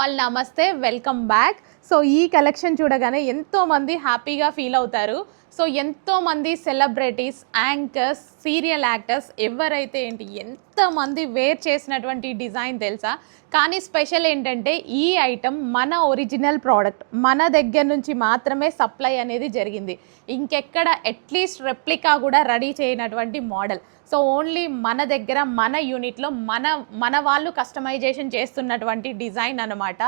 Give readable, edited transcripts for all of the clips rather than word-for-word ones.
All నమస్తే, welcome back. So ఈ collection చూడగానే ఎంతోమంది హ్యాపీగా ఫీల్ అవుతారు. సో ఎంతోమంది సెలబ్రిటీస్, యాంకర్స్, సీరియల్ యాక్టర్స్ ఎవరైతే ఏంటి ఎంతమంది వేర్ చేసినటువంటి డిజైన్ తెలుసా. కానీ స్పెషల్ ఏంటంటే ఈ ఐటమ్ మన ఒరిజినల్ ప్రోడక్ట్, మన దగ్గర నుంచి మాత్రమే సప్లై అనేది జరిగింది. ఇంకెక్కడ అట్లీస్ట్ రెప్లికా కూడా రెడీ చేయనటువంటి మోడల్. సో ఓన్లీ మన దగ్గర మన యూనిట్లో మన వాళ్ళు కస్టమైజేషన్ చేస్తున్నటువంటి డిజైన్ అనమాట.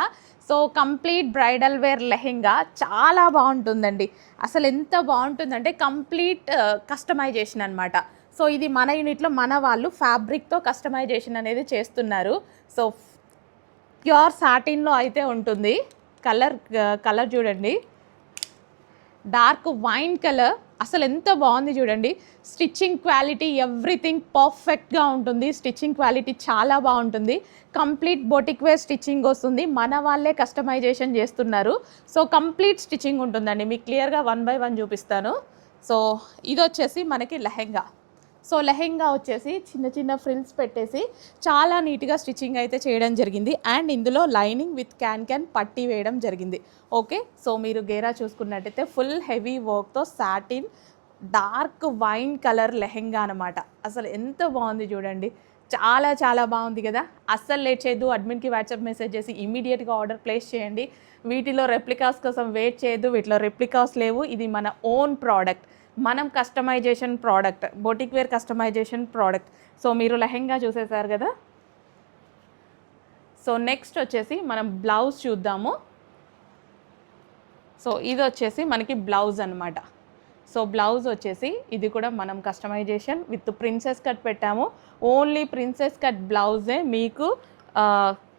So complete bridal wear lehenga చాలా బాగుంటుందండి. అసలు ఎంత బాగుంటుందంటే కంప్లీట్ కస్టమైజేషన్ అనమాట. సో ఇది మన యూనిట్లో మన వాళ్ళు ఫ్యాబ్రిక్తో కస్టమైజేషన్ అనేది చేస్తున్నారు. సో ప్యూర్ సాటిన్లో అయితే ఉంటుంది. కలర్ చూడండి, డార్క్ వైన్ కలర్. అసలు ఎంత బాగుంది చూడండి. స్టిచ్చింగ్ క్వాలిటీ ఎవ్రీథింగ్ పర్ఫెక్ట్గా ఉంటుంది. స్టిచ్చింగ్ క్వాలిటీ చాలా బాగుంటుంది. కంప్లీట్ బొటిక్ వేర్ స్టిచ్చింగ్ వస్తుంది. మన వాళ్ళే కస్టమైజేషన్ చేస్తున్నారు. సో కంప్లీట్ స్టిచ్చింగ్ ఉంటుందండి. మీకు క్లియర్గా 1 by 1 చూపిస్తాను. సో ఇది వచ్చేసి మనకి లెహెంగా. సో లెహెంగా వచ్చేసి చిన్న చిన్న ఫ్రిల్స్ పెట్టేసి చాలా నీట్గా స్టిచ్చింగ్ అయితే చేయడం జరిగింది. అండ్ ఇందులో లైనింగ్ విత్ క్యాన్ పట్టీ వేయడం జరిగింది. ఓకే, సో మీరు గేరా చూసుకున్నట్టయితే ఫుల్ హెవీ వర్క్తో satin dark wine colour lehenga అనమాట. అసలు ఎంత బాగుంది చూడండి. చాలా చాలా బాగుంది కదా. అస్సలు లేట్ చేయొద్దు. అడ్మిన్కి వాట్సాప్ మెసేజ్ చేసి ఇమీడియట్గా ఆర్డర్ ప్లేస్ చేయండి. వీటిలో రెప్లికాస్ కోసం వెయిట్ చేయొద్దు. వీటిలో రెప్లికాస్ లేవు. ఇది మన ఓన్ ప్రోడక్ట్, మనం customisation product, boutique wear customisation product. So మీరు లెహెంగా చూసేసారు కదా. సో నెక్స్ట్ వచ్చేసి మనం బ్లౌజ్ చూద్దాము. సో ఇది వచ్చేసి మనకి బ్లౌజ్ అనమాట. సో బ్లౌజ్ వచ్చేసి ఇది కూడా మనం కస్టమైజేషన్ విత్ ప్రిన్సెస్ కట్ పెట్టాము. ఓన్లీ ప్రిన్సెస్ కట్ బ్లౌజే మీకు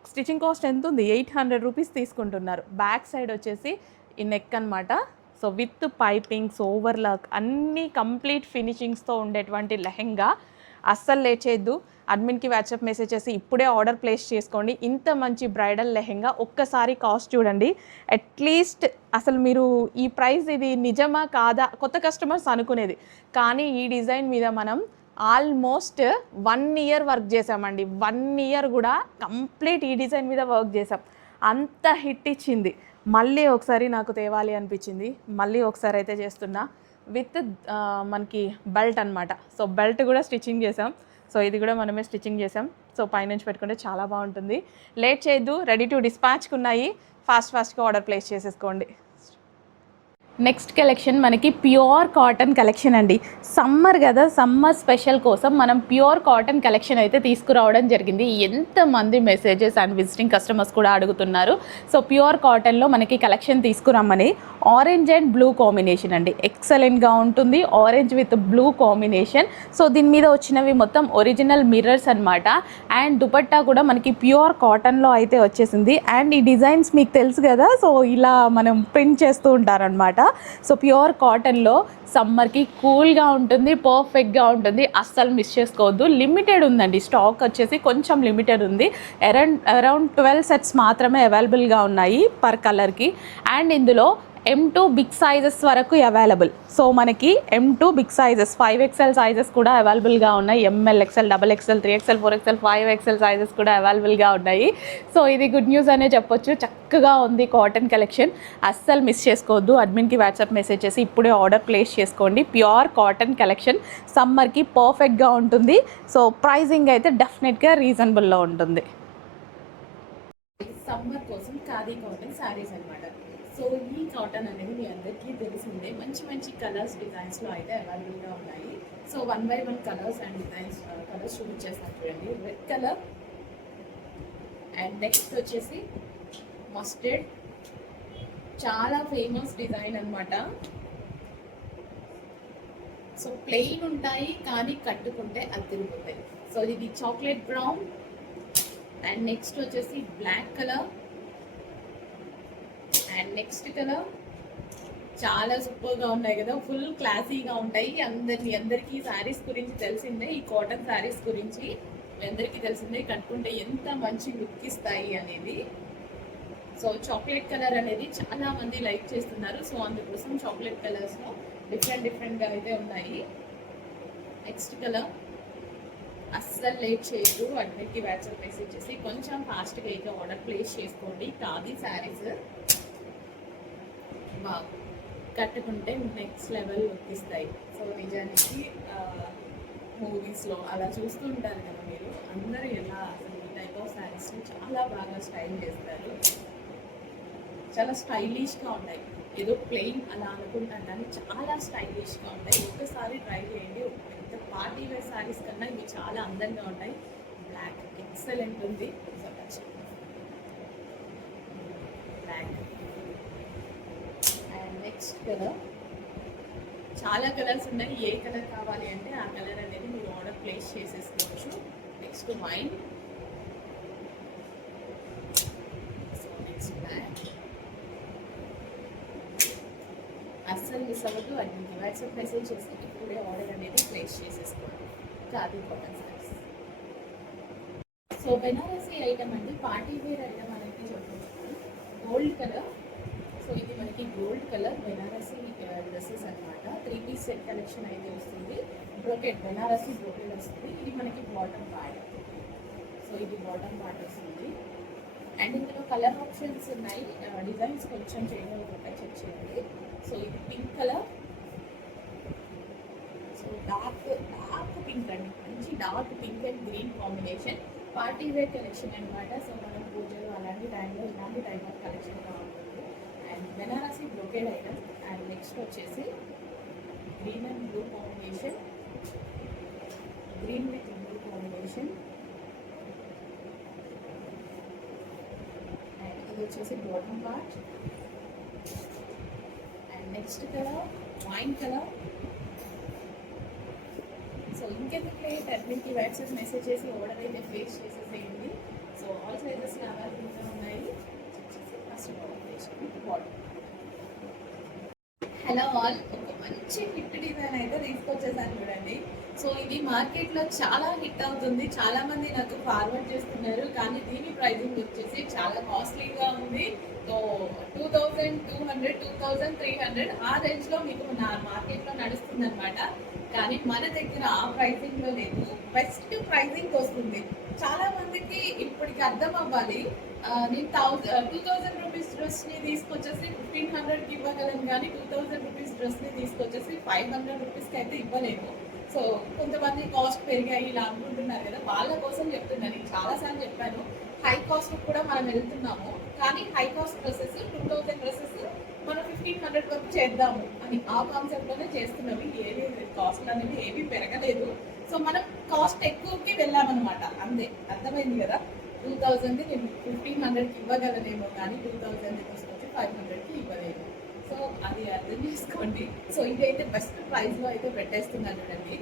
స్టిచ్చింగ్ కాస్ట్ ఎంత ఉంది? 800 రూపీస్ తీసుకుంటున్నారు. బ్యాక్ సైడ్ వచ్చేసి ఈ నెక్ అనమాట. సో విత్ పైపింగ్స్, ఓవర్లాక్ అన్నీ కంప్లీట్ ఫినిషింగ్స్తో ఉండేటువంటి లెహెంగా. అస్సలు లేట్ చేయొద్దు. అడ్మిన్కి వాట్సాప్ మెసేజ్ చేసి ఇప్పుడే ఆర్డర్ ప్లేస్ చేసుకోండి. ఇంత మంచి బ్రైడల్ లెహెంగా ఒక్కసారి కాస్ట్ చూడండి. అట్లీస్ట్ అసలు మీరు ఈ ప్రైస్ ఇది నిజమా కాదా కొత్త కస్టమర్స్ అనుకునేది. కానీ ఈ డిజైన్ మీద మనం ఆల్మోస్ట్ 1 year వర్క్ చేసామండి. 1 year కూడా కంప్లీట్ ఈ డిజైన్ మీద వర్క్ చేసాం. అంత హిట్ ఇచ్చింది. మళ్ళీ ఒకసారి నాకు తేవాలి అనిపించింది. మళ్ళీ ఒకసారి అయితే చేస్తున్నా విత్ మనకి బెల్ట్ అనమాట. సో బెల్ట్ కూడా స్టిచ్చింగ్ చేసాం. సో ఇది కూడా మనమే స్టిచ్చింగ్ చేసాం. సో పైనుంచి పెట్టుకుంటే చాలా బాగుంటుంది. లేట్ చేయొద్దు. రెడీ టు డిస్పాచ్కి ఉన్నాయి. ఫాస్ట్గా ఆర్డర్ ప్లేస్ చేసేసుకోండి. నెక్స్ట్ కలెక్షన్ మనకి ప్యూర్ కాటన్ కలెక్షన్ అండి. సమ్మర్ కదా, సమ్మర్ స్పెషల్ కోసం మనం ప్యూర్ కాటన్ కలెక్షన్ అయితే తీసుకురావడం జరిగింది. ఎంతమంది మెసేజెస్ అండ్ విజిటింగ్ కస్టమర్స్ కూడా అడుగుతున్నారు. సో ప్యూర్ కాటన్లో మనకి కలెక్షన్ తీసుకురమ్మని. ఆరెంజ్ అండ్ బ్లూ కాంబినేషన్ అండి. ఎక్సలెంట్గా ఉంటుంది. Orange with blue combination. So దీని మీద వచ్చినవి మొత్తం ఒరిజినల్ మిర్రర్స్ అనమాట. అండ్ దుపట్టా కూడా మనకి ప్యూర్ కాటన్లో అయితే వచ్చేసింది. అండ్ ఈ డిజైన్స్ మీకు తెలుసు కదా. సో ఇలా మనం ప్రింట్ చేస్తూ ఉంటారనమాట. సో ప్యూర్ కాటన్లో సమ్మర్కి కూల్గా ఉంటుంది, పర్ఫెక్ట్గా ఉంటుంది. అస్సలు మిస్ చేసుకోవద్దు. లిమిటెడ్ ఉందండి. స్టాక్ వచ్చేసి కొంచెం లిమిటెడ్ ఉంది. అరౌండ్ 12 సెట్స్ మాత్రమే అవైలబుల్గా ఉన్నాయి పర్ కలర్కి. అండ్ ఇందులో M2 బిగ్ సైజెస్ వరకు అవైలబుల్. సో మనకి M2 big sizes 5XL sizes కూడా అవైలబుల్గా ఉన్నాయి. ML, XL, XXL, 3XL, 4XL, 5XL sizes కూడా అవైలబుల్గా ఉన్నాయి. సో ఇది గుడ్ న్యూస్ అనే చెప్పొచ్చు. చక్కగా ఉంది కాటన్ కలెక్షన్. అస్సలు మిస్ చేసుకోవద్దు. అడ్మిన్కి వాట్సాప్ మెసేజ్ చేసి ఇప్పుడే ఆర్డర్ ప్లేస్ చేసుకోండి. ప్యూర్ కాటన్ కలెక్షన్ సమ్మర్కి పర్ఫెక్ట్గా ఉంటుంది. సో ప్రైజింగ్ అయితే డెఫినెట్గా రీజనబుల్లో ఉంటుంది. సమ్మర్ కోసం ఖాదీ కాటన్ శారీస్ అనమాట. సో ఈ కాటన్ అనేది మీ అందరికీ తెలిసిందే. మంచి మంచి కలర్స్, డిజైన్స్లో అయితే అవైలబుల్గా ఉన్నాయి. So 1 by 1 colours and designs colours చూపించేస్తాను చూడండి. రెడ్ కలర్ అండ్ నెక్స్ట్ వచ్చేసి మస్టర్డ్. చాలా ఫేమస్ డిజైన్ అనమాట. సో ప్లెయిన్ ఉంటాయి కానీ కట్టుకుంటే అదిరిపోతాయి. సో ఇది చాక్లెట్ బ్రౌన్ అండ్ నెక్స్ట్ వచ్చేసి black colour and next colour. చాలా సూపర్గా ఉన్నాయి కదా. ఫుల్ క్లాసీగా ఉంటాయి. అందరికీ శారీస్ గురించి తెలిసిందే. ఈ కాటన్ శారీస్ గురించి అందరికీ తెలిసిందే. కట్టుకుంటే ఎంత మంచి లుక్ ఇస్తాయి అనేది. సో చాక్లెట్ కలర్ అనేది చాలా మంది లైక్ చేస్తున్నారు. సో అందుకోసం చాక్లెట్ కలర్స్లో డిఫరెంట్గా అయితే ఉన్నాయి. నెక్స్ట్ కలర్ అస్సలు లేట్ చేయొద్దు. అందరికి వాట్సాప్ మెసేజ్ చేసి కొంచెం ఫాస్ట్గా అయితే ఆర్డర్ ప్లేస్ చేసుకోండి. ఖాదీ శారీస్ బాగా కట్టుకుంటే నెక్స్ట్ లెవెల్ ఇస్తాయి. సో నిజానికి మూవీస్లో అలా చూస్తూ ఉంటారు కదా మీరు, అందరూ ఎలా అసలు ఈ టైప్ ఆఫ్ శారీస్ని చాలా బాగా స్టైల్ చేస్తారు. చాలా స్టైలిష్గా ఉంటాయి. ఏదో ప్లెయిన్ అలా అనుకుంటాను కానీ చాలా స్టైలిష్గా ఉంటాయి. ఒక్కసారి ట్రై చేయండి. పెద్ద పార్టీ వేర్ శారీస్ కన్నా ఇవి చాలా అందంగా ఉంటాయి. బ్లాక్ ఎక్సలెంట్ ఉంది. బ్లాక్ అండ్ నెక్స్ట్ కలర్, చాలా కలర్స్ ఉన్నాయి. ఏ కలర్ కావాలి అంటే ఆ కలర్ అనేది మీరు ఆర్డర్ ప్లేస్ చేసేసుకోవచ్చు. Next wine, so next black. అస్సలు మిస్ అవ్వద్దు. అన్నింటి వాట్సాప్ మెసేజ్ చేసి ఇప్పుడే ఆర్డర్ అనేది ప్లేస్ చేసేసుకోండి. Khadi cotton saris. So Banarasi item అండి, పార్టీ వేర్ ఐటమ్ అనేది చెప్తున్నాను. గోల్డ్ కలర్, సో ఇది మనకి గోల్డ్ కలర్ బెనారసీ డ్రెస్సెస్ అనమాట. 3 పీస్ సెట్ కలెక్షన్ అయితే వస్తుంది. బ్రోకెట్, బెనారసీ బ్రోకెట్ వస్తుంది. ఇది మనకి బాటమ్ పార్ట్. సో ఇది బాటమ్ పార్ట్ వస్తుంది. అండ్ ఇందులో కలర్ ఆప్షన్స్ ఉన్నాయి. డిజైన్స్ కొంచెం చేంజ్ అవుతుంటాయి, చెక్ చేయండి. సో ఇది pink colour, so dark pink అండి, మంచి dark pink and green combination. Party wear collection అనమాట. సో మనం పూజలు అలాంటి టైంలో ఇలాంటి టైప్ ఆఫ్ కలెక్షన్ బాగుంటుంది. And Banarasi brocade item. And next వచ్చేసి green and blue combination, green with blue combination. And ఇది వచ్చేసి bottom part. And next colour wine colour. So ఇంకెందుకు లేట్, అన్నింటికి వాట్సాప్ మెసేజ్ చేసి ఆర్డర్ అయితే ప్లేస్ చేసేసేయండి. సో ఆల్ సైజెస్ అవైలబుల్గా ఉన్నాయి. ఫస్ట్ హలో ఆల్, ఒక మంచి హిట్ డిజైన్ అయితే తీసుకొచ్చేసాను చూడండి. సో ఇది మార్కెట్లో చాలా హిట్ అవుతుంది. చాలా మంది నాకు ఫార్వర్డ్ చేస్తున్నారు, కానీ దీని ప్రైజింగ్ వచ్చేసి చాలా కాస్ట్లీగా ఉంది. సో 2200, 2300 ఆ రేంజ్లో మీకు నా మార్కెట్లో నడుస్తుంది అనమాట. కానీ మన దగ్గర ఆ ప్రైజింగ్లో లేదు, బెస్ట్ ప్రైజింగ్ వస్తుంది. చాలా మందికి ఇప్పటికి అర్థం అవ్వాలి. నేను 2000 రూపీస్ డ్రెస్ని తీసుకొచ్చేసి 1500కి ఇవ్వగలను, కానీ 2000 రూపీస్ డ్రెస్ని తీసుకొచ్చేసి 500 రూపీస్కి అయితే ఇవ్వలేము. సో కొంతమంది కాస్ట్ పెరిగాయి ఇలా అనుకుంటున్నారు కదా, వాళ్ళ కోసం చెప్తున్నాను. నేను చాలాసార్లు చెప్పాను, హై కాస్ట్ కూడా మనం వెళ్తున్నాము, కానీ హై కాస్ట్ డ్రెస్సెస్ 2000 డ్రెస్సెస్ మనం 1500 వరకు చేద్దాము అని ఆ కాన్సెప్ట్లోనే చేస్తున్నవి. ఏవి కాస్ట్లు అనేవి ఏవి పెరగలేదు. సో మనం కాస్ట్ ఎక్కువకి వెళ్ళామన్నమాట, అంతే. అర్థమైంది కదా. 2000కి నేను 1500కి ఇవ్వగలనేమో, కానీ 2000కి తీసుకొచ్చి 500కి ఇవ్వలేము. సో అది అర్థం చేసుకోండి. సో ఇదైతే బెస్ట్ ప్రైస్లో అయితే పెట్టేస్తున్నాను చూడండి.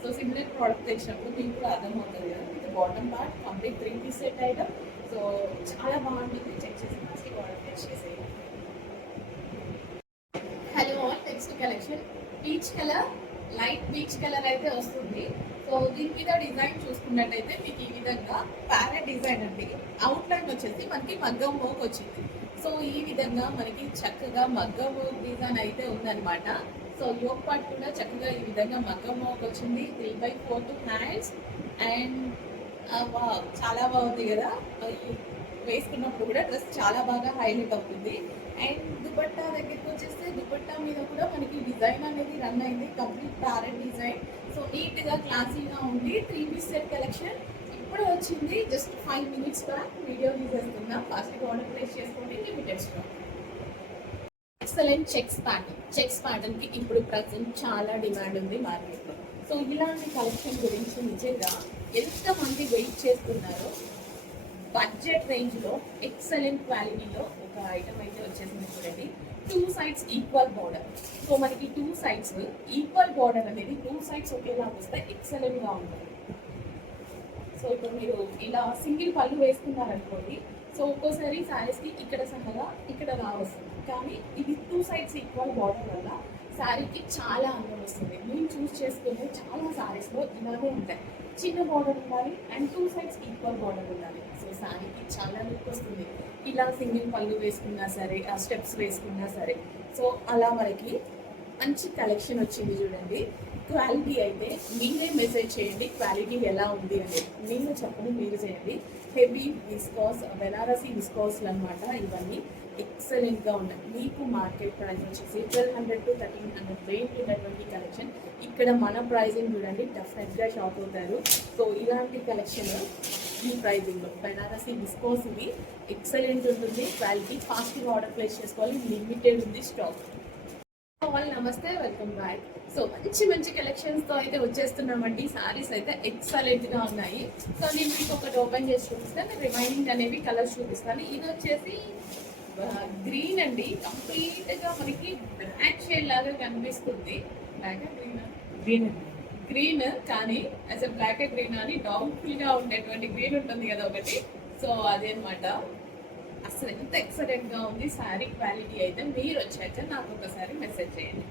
సో సిమిలర్ ప్రోడక్ట్ తెచ్చినప్పుడు మీకు కూడా అర్థమవుతుంది కదా. ఇది bottom part, complete 3 piece set item. So చాలా బాగుంటుంది. చెక్ చేసి ఫస్ట్ ఆర్డర్ ప్లేస్ చేసేయండి. Hello all, next collection peach colour, light peach colour అయితే వస్తుంది. సో దీని మీద డిజైన్ చూసుకున్నట్టయితే మీకు ఈ విధంగా ప్యారెట్ డిజైన్ అండి. అవుట్లైన్ వచ్చేసి మనకి మగ్గం వర్క్ వచ్చింది. సో ఈ విధంగా మనకి చక్కగా మగ్గం వర్క్ డిజైన్ అయితే ఉందన్నమాట. సో యోక్ పార్ట్ కూడా చక్కగా ఈ విధంగా మగ్గం వర్క్ వచ్చింది. 3/4 హ్యాండ్స్. అండ్ చాలా బాగుంది కదా, వేసుకున్నప్పుడు కూడా డ్రెస్ చాలా బాగా హైలైట్ అవుతుంది. అండ్ దుపట్టా దగ్గరికి వచ్చేస్తే దుపట్టా మీద కూడా మనకి డిజైన్ అనేది రన్ అయింది, కంప్లీట్ ప్యారెట్ డిజైన్. సో నీట్గా క్లాసీగా ఉంది. 3 పీస్ సెట్ కలెక్షన్ ఇప్పుడు వచ్చింది. జస్ట్ 5 minutes బ్యాక్ వీడియో తీసేస్తున్నా. ఫాస్ట్గా ఆర్డర్ ప్లేస్ చేసుకోండి. Limited stock. ఎక్సలెంట్ చెక్స్ ప్యాటర్న్కి ఇప్పుడు ప్రజెంట్ చాలా డిమాండ్ ఉంది మార్కెట్లో. సో ఇలాంటి కలెక్షన్ గురించి నిజంగా ఎంతమంది వెయిట్ చేస్తున్నారో. బడ్జెట్ రేంజ్లో ఎక్సలెంట్ క్వాలిటీలో ఒక ఐటమ్ అయితే వచ్చేసింది చూడండి. 2 sides ఈక్వల్ బార్డర్. సో మనకి 2 sides ఈక్వల్ బార్డర్ అనేది 2 sides ఒకేలా వస్తే ఎక్సలెంట్గా ఉంటుంది. సో ఇప్పుడు మీరు ఇలా సింగిల్ పళ్ళు వేసుకున్నారనుకోండి, సో ఒక్కోసారి శారీస్కి ఇక్కడ సన్నగా ఇక్కడ వస్తుంది, కానీ ఇది 2 sides ఈక్వల్ బార్డర్ వల్ల శారీకి చాలా అందం వస్తుంది. నేను చూస్ చేసుకునే చాలా శారీస్లో ఇలాగే ఉంటాయి. చిన్న బార్డర్ ఉండాలి అండ్ 2 sides ఈక్వల్ బార్డర్ ఉండాలి. సో శారీకి చాలా లుక్ వస్తుంది. ఇలా సింగిల్ పళ్ళు వేసుకున్నా సరే, ఆ స్టెప్స్ వేసుకున్నా సరే. సో అలా మనకి మంచి కలెక్షన్ వచ్చింది చూడండి. క్వాలిటీ అయితే మీరే మెసేజ్ చేయండి, క్వాలిటీ ఎలా ఉంది అనేది నేను చెప్పండి, మీరు చేయండి. హెవీ విస్కాస్ బెనారసీ విస్కాస్లు అనమాట. ఇవన్నీ ఎక్సలెంట్గా ఉన్నాయి. మీకు మార్కెట్ ప్రైస్ వచ్చేసి 1200 to 1300 రేంజ్ ఉన్నటువంటి కలెక్షన్. ఇక్కడ మన ప్రైజింగ్ చూడండి, డెఫినెట్గా షాక్ అవుతారు. సో ఇలాంటి కలెక్షన్ ఈ ప్రైజింగ్లో బెనారసీ విస్కాస్ ఇవి ఎక్సలెంట్ ఉంటుంది. క్వాలిటీ ఫాస్ట్గా ఆర్డర్ ప్లేస్ చేసుకోవాలి, లిమిటెడ్ ఉంది స్టాక్. ఆల్ నమస్తే, వెల్కమ్ బ్యాక్. సో మంచి కలెక్షన్స్తో అయితే వచ్చేస్తున్నామండి. సారీస్ అయితే ఎక్సలెంట్గా ఉన్నాయి. సో నేను మీకు ఒకటి ఓపెన్ చేసి చూపిస్తాను, రిమైనింగ్ అనేవి కలర్స్ చూపిస్తాను. ఇది వచ్చేసి గ్రీన్ అండి, కంప్లీట్గా మనకి బ్లాక్ షేడ్ లాగా కనిపిస్తుంది. గ్రీన్ కానీ యాజ్ ఎ బ్లాక్ గ్రీన్ అని డౌట్ఫుల్గా ఉండేటువంటి గ్రీన్ ఉంటుంది కదా ఒకటి. సో అదే అనమాట. అసలు ఎంత ఎక్సలెంట్గా ఉంది శారీ క్వాలిటీ అయితే. మీరు వచ్చాక నాకు ఒకసారి మెసేజ్ చేయండి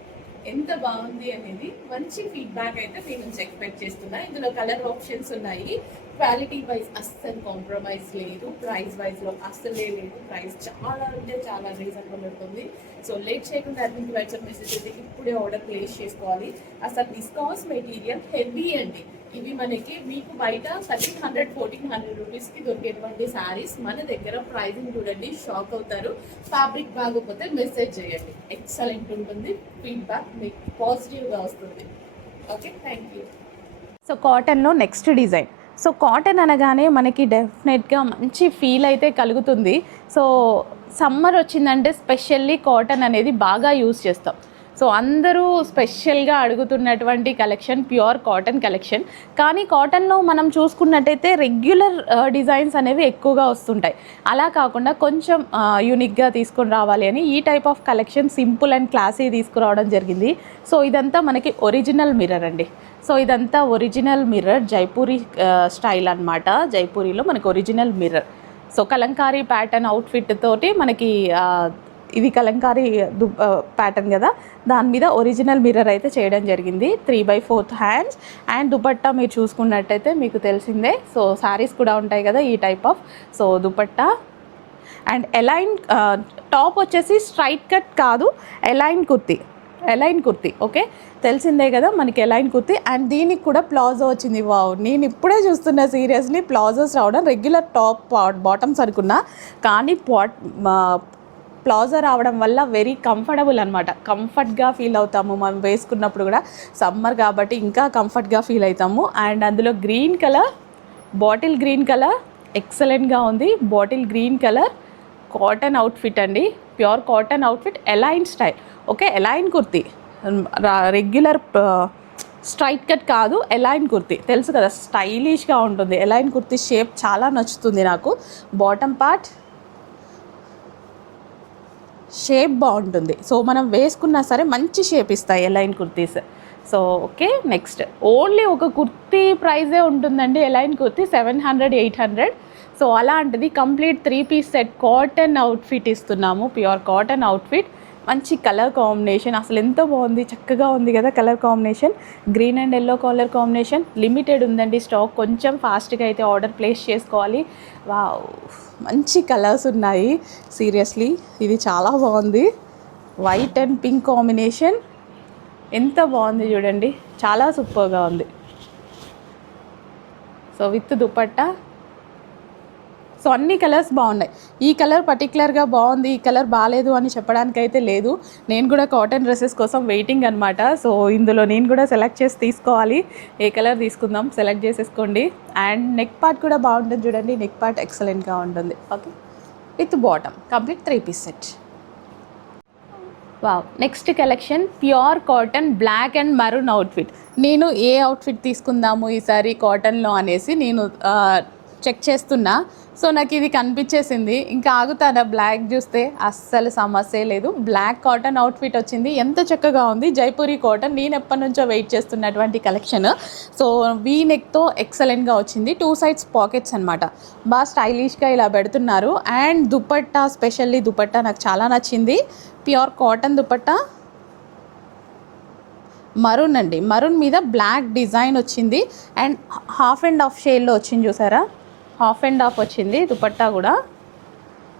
ఎంత బాగుంది అనేది. మంచి ఫీడ్బ్యాక్ అయితే మీ నుంచి ఎక్స్పెక్ట్ చేస్తున్నా. ఇందులో కలర్ ఆప్షన్స్ ఉన్నాయి. క్వాలిటీ వైజ్ అస్సలు కాంప్రమైజ్ లేదు, ప్రైస్ వైజ్లో అస్సలే లేదు. ప్రైస్ చాలా అంటే చాలా రీజనబుల్ ఉంటుంది. సో లేట్ చేయకుండా అడ్మిట్ వాట్సాప్ మెసేజ్ అయితే ఇప్పుడే ఆర్డర్ ప్లేస్ చేసుకోవాలి. అసలు డిస్కౌంట్స్ మెటీరియల్ హెవీ అండి. ఇవి మనకి మీకు బయట 1300-1400 రూపీస్కి దొరికేటువంటి శారీస్ మన దగ్గర ప్రైజింగ్ చూడండి, షాక్ అవుతారు. ఫ్యాబ్రిక్ బాగోకపోతే మెసేజ్ చేయండి, ఎక్సలెంట్ ఉంటుంది. ఫీడ్బ్యాక్ మీకు పాజిటివ్గా వస్తుంది. Okay, thank you. సో కాటన్లో నెక్స్ట్ డిజైన్. సో కాటన్ అనగానే మనకి డెఫినెట్గా మంచి ఫీల్ అయితే కలుగుతుంది. సో సమ్మర్ వచ్చిందంటే స్పెషల్లీ కాటన్ అనేది బాగా యూజ్ చేస్తాం. సో అందరూ స్పెషల్గా అడుగుతున్నటువంటి కలెక్షన్ ప్యూర్ కాటన్ కలెక్షన్. కానీ కాటన్లో మనం చూసుకున్నట్టయితే రెగ్యులర్ డిజైన్స్ అనేవి ఎక్కువగా వస్తుంటాయి. అలా కాకుండా కొంచెం యూనిక్గా తీసుకొని రావాలి అని ఈ type of collection simple and classy తీసుకురావడం జరిగింది. సో ఇదంతా మనకి ఒరిజినల్ మిర్రర్ అండి. సో ఇదంతా ఒరిజినల్ మిర్రర్, జైపూరి స్టైల్ అనమాట. జైపూరిలో మనకి original mirror. So Kalamkari pattern outfit తోటి మనకి ఇది కలంకారీ ప్యాటర్న్ కదా, దాని మీద ఒరిజినల్ మిర్రర్ అయితే చేయడం జరిగింది. 3/4 హ్యాండ్స్ అండ్ దుపట్టా మీరు చూసుకున్నట్టయితే మీకు తెలిసిందే. సో శారీస్ కూడా ఉంటాయి కదా ఈ type of. So dupatta and A line top వచ్చేసి స్ట్రైట్ కట్ కాదు, ఎలైన్ కుర్తీ. ఓకే, తెలిసిందే కదా మనకి ఎలైన్ కుర్తీ. అండ్ దీనికి కూడా ప్లాజో వచ్చింది. వావ్, నేను ఇప్పుడే చూస్తున్నా సీరియస్లీ ప్లాజోస్ రావడం. రెగ్యులర్ టాప్ బాటమ్స్ అనుకున్నా, కానీ ప్లాజో రావడం వల్ల వెరీ కంఫర్టబుల్ అనమాట. కంఫర్ట్గా ఫీల్ అవుతాము మనం వేసుకున్నప్పుడు కూడా. సమ్మర్ కాబట్టి ఇంకా కంఫర్ట్గా ఫీల్ అవుతాము. అండ్ అందులో green colour, bottle green colour ఎక్సలెంట్గా ఉంది. Bottle green colour cotton outfit అండి, pure cotton outfit, A-line style. Okay, A-line kurti, regular straight cut కాదు, ఎలైన్ కుర్తీ తెలుసు కదా, స్టైలిష్గా ఉంటుంది. ఎలైన్ కుర్తీ షేప్ చాలా నచ్చుతుంది నాకు. బాటమ్ పార్ట్ షేప్ బాగుంటుంది. సో మనం వేసుకున్నా సరే మంచి షేప్ ఇస్తాయి A line kurtis. So okay, next only ఒక కుర్తీ ప్రైజే ఉంటుందండి. ఎలైన్ కుర్తీ 700-800. సో అలాంటిది complete 3-piece set cotton outfit ఇస్తున్నాము. ప్యూర్ కాటన్ అవుట్ఫిట్, మంచి కలర్ కాంబినేషన్. అసలు ఎంత బాగుంది, చక్కగా ఉంది కదా colour combination. Green and yellow colour combination. Limited ఉందండి స్టాక్, కొంచెం ఫాస్ట్గా అయితే ఆర్డర్ ప్లేస్ చేసుకోవాలి. వావ్, మంచి కలర్స్ ఉన్నాయి. సీరియస్లీ ఇది చాలా బాగుంది. వైట్ అండ్ పింక్ కాంబినేషన్ ఎంత బాగుంది చూడండి, చాలా సూపర్గా ఉంది. So with dupatta. సో అన్ని కలర్స్ బాగున్నాయి. ఈ కలర్ పర్టికులర్గా బాగుంది, ఈ కలర్ బాగాలేదు అని చెప్పడానికి అయితే లేదు. నేను కూడా కాటన్ డ్రెస్సెస్ కోసం వెయిటింగ్ అనమాట. సో ఇందులో నేను కూడా సెలెక్ట్ చేసి తీసుకోవాలి. ఏ కలర్ తీసుకుందాం సెలెక్ట్ చేసేసుకోండి. అండ్ నెక్ పార్ట్ కూడా బాగుంటుంది చూడండి, నెక్ పార్ట్ ఎక్సలెంట్గా ఉంటుంది. Okay, with bottom complete 3-piece set. Wow, next collection pure cotton black and maroon outfit. నేను ఏ అవుట్ఫిట్ తీసుకుందాము ఈసారి కాటన్లో అనేసి నేను చెక్ చేస్తున్నా. సో నాకు ఇది కనిపించేసింది, ఇంకా ఆగుతానా బ్లాక్ చూస్తే? అస్సలు సమస్య లేదు. బ్లాక్ కాటన్ అవుట్ఫిట్ వచ్చింది, ఎంత చక్కగా ఉంది. జైపూరి కాటన్, నేను ఎప్పటి నుంచో వెయిట్ చేస్తున్నటువంటి కలెక్షన్. సో వీ నెక్తో ఎక్సలెంట్గా వచ్చింది. 2 sides పాకెట్స్ అనమాట, బాగా స్టైలిష్గా ఇలా పెడుతున్నారు. అండ్ దుపట్టా, స్పెషల్లీ దుపట్టా నాకు చాలా నచ్చింది. ప్యూర్ కాటన్ దుపట్టా, మరూన్ అండి, మరూన్ మీద బ్లాక్ డిజైన్ వచ్చింది. అండ్ హాఫ్ అండ్ హాఫ్ షేడ్లో వచ్చింది చూసారా, హాఫ్ అండ్ హాఫ్ వచ్చింది దుపట్టా కూడా.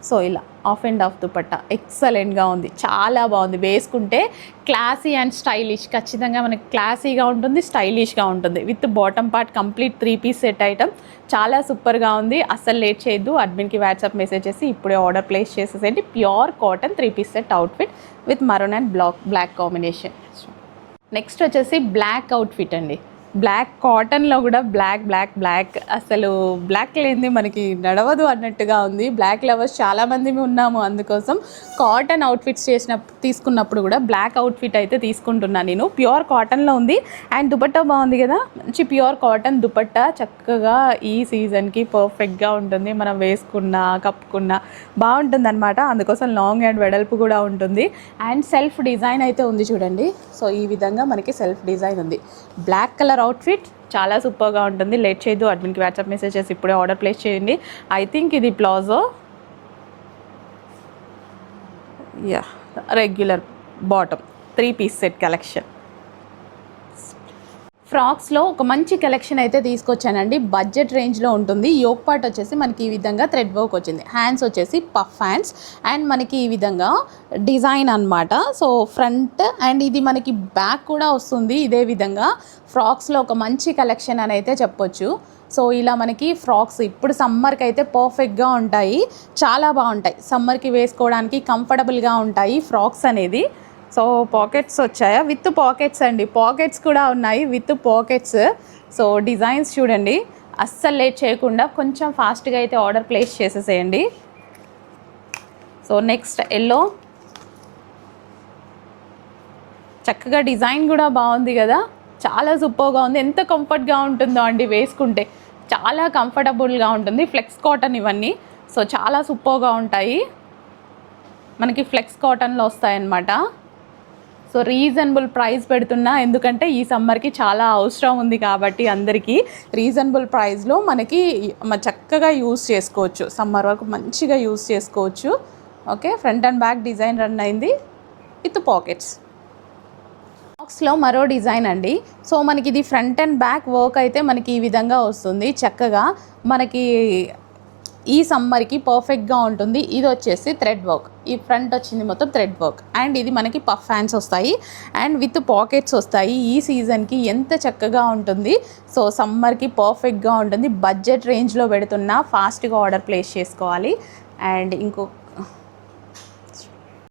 సో ఇలా ఆఫ్ అండ్ ఆఫ్ దుపట్టా ఎక్సలెంట్గా ఉంది, చాలా బాగుంది. వేసుకుంటే క్లాసీ అండ్ స్టైలిష్, ఖచ్చితంగా మనకి క్లాసీగా ఉంటుంది, స్టైలిష్గా ఉంటుంది. With bottom part complete 3 piece set item, చాలా సూపర్గా ఉంది. అస్సలు లేట్ చేయొద్దు, అడ్మిన్కి వాట్సాప్ మెసేజ్ చేసి ఇప్పుడే ఆర్డర్ ప్లేస్ చేసేసేయండి. Pure cotton 3 piece set outfit with maroon and black combination. Next వచ్చేసి బ్లాక్ అవుట్ఫిట్ అండి. బ్లాక్ కాటన్లో కూడా బ్లాక్ అసలు బ్లాక్ లేనిది మనకి నడవదు అన్నట్టుగా ఉంది. బ్లాక్ లవర్స్ చాలామంది ఉన్నాము, అందుకోసం కాటన్ అవుట్ఫిట్స్ తీసుకున్నప్పుడు కూడా బ్లాక్ అవుట్ఫిట్ అయితే తీసుకుంటున్నాను నేను. ప్యూర్ కాటన్లో ఉంది అండ్ దుపట్టా బాగుంది కదా, మంచి ప్యూర్ కాటన్ దుపట్టా, చక్కగా ఈ సీజన్కి పర్ఫెక్ట్గా ఉంటుంది. మనం వేసుకున్న కప్పుకున్న బాగుంటుంది అనమాట. అందుకోసం లాంగ్ అండ్ వెడల్పు కూడా ఉంటుంది. అండ్ సెల్ఫ్ డిజైన్ అయితే ఉంది చూడండి. సో ఈ విధంగా మనకి సెల్ఫ్ డిజైన్ ఉంది. బ్లాక్ కలర్ అవుట్ఫిట్ చాలా సూపర్గా ఉంటుంది. లేట్ చేయదు, అడ్మిన్కి వాట్సాప్ మెసేజ్ చేసి ఇప్పుడే ఆర్డర్ ప్లేస్ చేయండి. ఐ థింక్ ఇది palazzo, yeah regular bottom 3 piece set collection. ఫ్రాక్స్లో ఒక మంచి కలెక్షన్ అయితే తీసుకొచ్చానండి. బడ్జెట్ రేంజ్లో ఉంటుంది. యోక్ పార్ట్ వచ్చేసి మనకి ఈ విధంగా థ్రెడ్ వర్క్ వచ్చింది. హ్యాండ్స్ వచ్చేసి పఫ్ హ్యాండ్స్ అండ్ మనకి ఈ విధంగా డిజైన్ అనమాట. సో ఫ్రంట్ అండ్ ఇది మనకి బ్యాక్ కూడా వస్తుంది. ఇదే విధంగా ఫ్రాక్స్లో ఒక మంచి కలెక్షన్ అని అయితే చెప్పొచ్చు. సో ఇలా మనకి ఫ్రాక్స్ ఇప్పుడు సమ్మర్కి అయితే పర్ఫెక్ట్గా ఉంటాయి, చాలా బాగుంటాయి. సమ్మర్కి వేసుకోవడానికి కంఫర్టబుల్గా ఉంటాయి ఫ్రాక్స్ అనేది. సో పాకెట్స్ వచ్చాయా, విత్ పాకెట్స్ అండి, పాకెట్స్ కూడా ఉన్నాయి విత్ పాకెట్స్. సో డిజైన్స్ చూడండి. అస్సలు లేట్ చేయకుండా కొంచెం ఫాస్ట్గా అయితే ఆర్డర్ ప్లేస్ చేసేసేయండి. సో నెక్స్ట్ ఎల్లో, చక్కగా డిజైన్ కూడా బాగుంది కదా, చాలా సూపర్గా ఉంది. ఎంత కంఫర్ట్గా ఉంటుందో అండి వేసుకుంటే, చాలా కంఫర్టబుల్గా ఉంటుంది. ఫ్లెక్స్ కాటన్ ఇవన్నీ, సో చాలా సూపర్గా ఉంటాయి. మనకి ఫ్లెక్స్ కాటన్లో వస్తాయన్నమాట. సో రీజనబుల్ ప్రైస్ పెడుతున్నా, ఎందుకంటే ఈ సమ్మర్కి చాలా అవసరం ఉంది కాబట్టి అందరికీ రీజనబుల్ ప్రైస్లో మనకి చక్కగా యూస్ చేసుకోవచ్చు. సమ్మర్ వరకు మంచిగా యూస్ చేసుకోవచ్చు. Okay, front and back design run అయింది విత్ పాకెట్స్. బాక్స్లో మరో డిజైన్ అండి. సో మనకి ఇది ఫ్రంట్ అండ్ బ్యాక్ వర్క్ అయితే మనకి ఈ విధంగా వస్తుంది. చక్కగా మనకి ఈ సమ్మర్కి పర్ఫెక్ట్గా ఉంటుంది. ఇది వచ్చేసి థ్రెడ్ వర్క్, ఈ ఫ్రంట్ వచ్చింది మొత్తం థ్రెడ్ వర్క్ అండ్ ఇది మనకి పఫ్ హ్యాండ్స్ వస్తాయి అండ్ విత్ పాకెట్స్ వస్తాయి. ఈ సీజన్కి ఎంత చక్కగా ఉంటుంది. సో సమ్మర్కి పర్ఫెక్ట్గా ఉంటుంది. బడ్జెట్ రేంజ్లో పెడుతున్నా, ఫాస్ట్గా ఆర్డర్ ప్లేస్ చేసుకోవాలి. అండ్ ఇంకో